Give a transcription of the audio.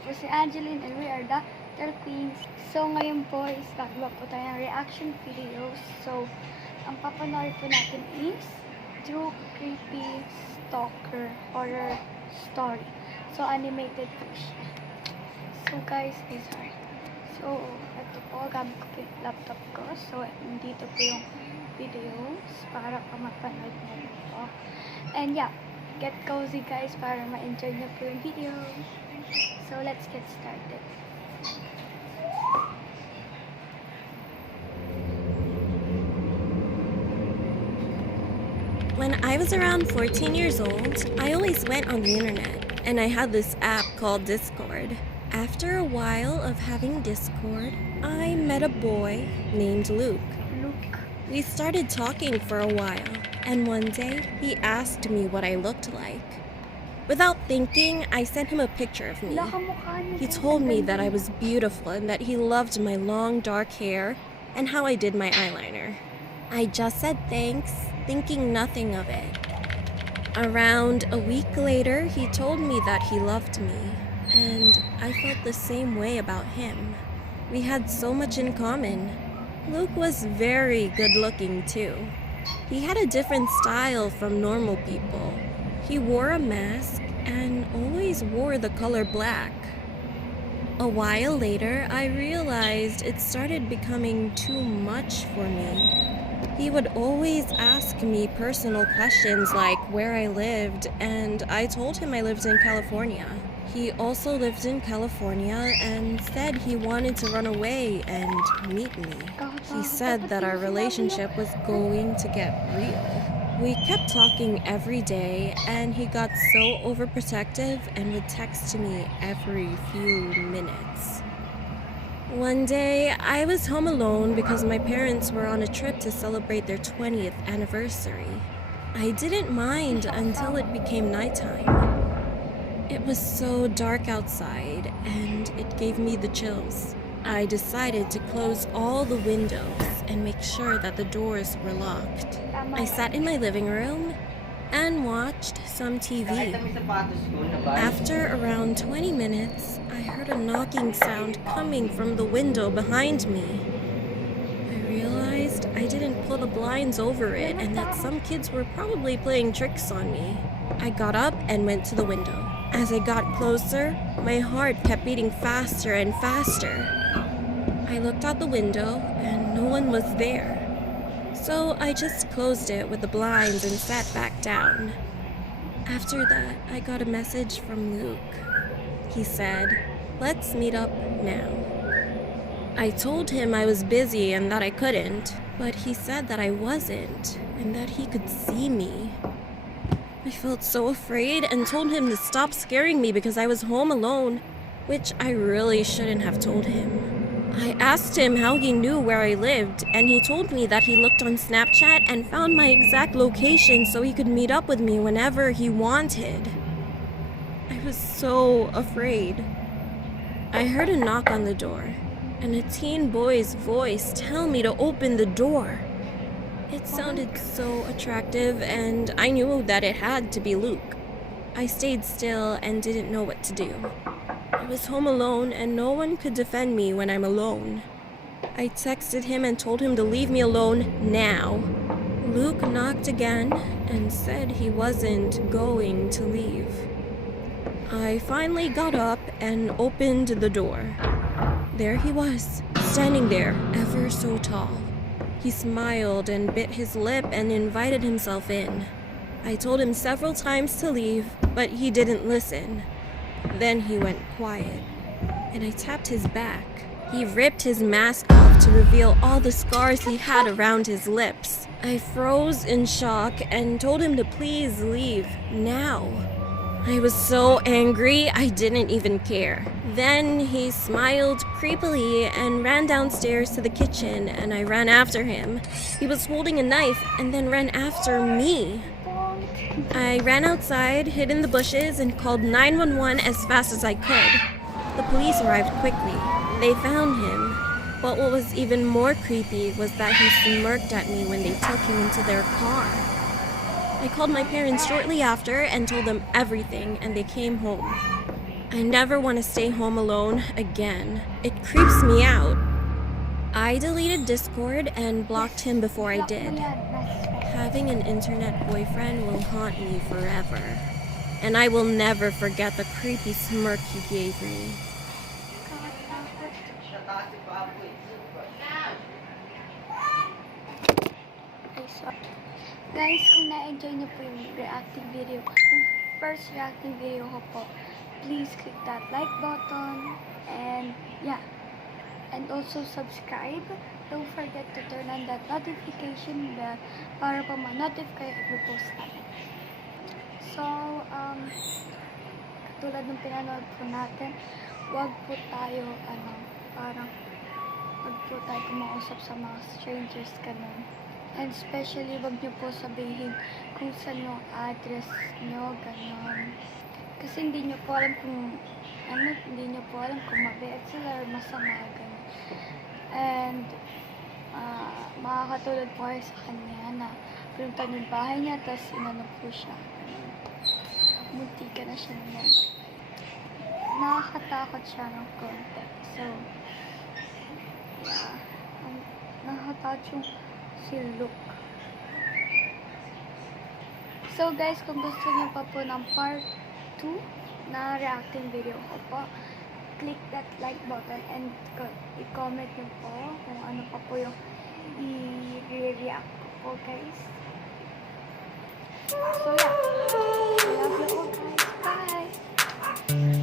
po si Angeline and we are the Tel Queens. So ngayon po is gagawa po tayo ng reaction videos. So ang papanood po natin is True Creepy Stalker Horror Story. So animated po siya. So guys, sorry. So ito po, gamit ko po yung laptop ko. So nandito po yung videos para pa mapanood nyo ito. And yeah, get cozy guys para ma-enjoy nyo po yung video. So let's get started. When I was around 14 years old, I always went on the internet, and I had this app called Discord. After a while of having Discord, I met a boy named Luke. We started talking for a while, and one day he asked me what I looked like. Without thinking, I sent him a picture of me. He told me that I was beautiful and that he loved my long dark hair and how I did my eyeliner. I just said thanks, thinking nothing of it. Around a week later, he told me that he loved me, and I felt the same way about him. We had so much in common. Luke was very good looking too. He had a different style from normal people. He wore a mask and always wore the color black. A while later, I realized it started becoming too much for me. He would always ask me personal questions like where I lived, and I told him I lived in California. He also lived in California and said he wanted to run away and meet me. He said that our relationship was going to get real. We kept talking every day, and he got so overprotective and would text me every few minutes. One day, I was home alone because my parents were on a trip to celebrate their 20th anniversary. I didn't mind until it became nighttime. It was so dark outside, and it gave me the chills. I decided to close all the windows and make sure that the doors were locked. I sat in my living room and watched some TV. After around 20 minutes, I heard a knocking sound coming from the window behind me. I realized I didn't pull the blinds over it and that some kids were probably playing tricks on me. I got up and went to the window. As I got closer, my heart kept beating faster and faster. I looked out the window and no one was there. So I just closed it with the blinds and sat back down. After that, I got a message from Luke. He said, "Let's meet up now." I told him I was busy and that I couldn't, but he said that I wasn't and that he could see me. I felt so afraid and told him to stop scaring me because I was home alone, which I really shouldn't have told him. I asked him how he knew where I lived, and he told me that he looked on Snapchat and found my exact location so he could meet up with me whenever he wanted. I was so afraid. I heard a knock on the door, and a teen boy's voice tell me to open the door. It sounded so attractive, and I knew that it had to be Luke. I stayed still and didn't know what to do. I was home alone, and no one could defend me when I'm alone. I texted him and told him to leave me alone now. Luke knocked again and said he wasn't going to leave. I finally got up and opened the door. There he was, standing there, ever so tall. He smiled and bit his lip and invited himself in. I told him several times to leave, but he didn't listen. Then he went quiet, and I tapped his back. He ripped his mask off to reveal all the scars he had around his lips. I froze in shock and told him to please leave now. I was so angry, I didn't even care. Then he smiled creepily and ran downstairs to the kitchen, and I ran after him. He was holding a knife and then ran after me. I ran outside, hid in the bushes, and called 911 as fast as I could. The police arrived quickly. They found him. But what was even more creepy was that he smirked at me when they took him into their car. I called my parents shortly after and told them everything, and they came home. I never want to stay home alone again. It creeps me out. I deleted Discord and blocked him before I Block mo did. yan. Nasa Having an internet boyfriend will haunt me forever. And I will never forget the creepy smirk he gave me. Ay, sorry. Guys, kung na-enjoy niyo po yung reacting video, yung first reacting video ko po, please click that like button and yeah. And also subscribe. Don't forget to turn on that notification bell para pa ma-notify kayo i-post namin. So, katulad ng pinanood po natin, wag po tayo, parang wag po tayo kumausap sa mga strangers ganun. And especially, wag niyo po sabihin kung saan yung address niyo, ganun. Kasi hindi niyo po alam kung hindi niyo po alam kung mabait sila or masama, ganun. And, makakatulad po kayo sa kanya na pinunta niyo yung bahay niya, tapos inano po siya. Munti ka na siya naman. Nakakatakot siya ng konti. So, yeah. Nakakatakot yung si Luke. So guys, kung gusto niyo pa po ng part 2 na reacting video ko po, click that like button and i-comment niyo po kung ano pa po yung i-react ko po, guys. So yeah, I love you all, guys. Bye!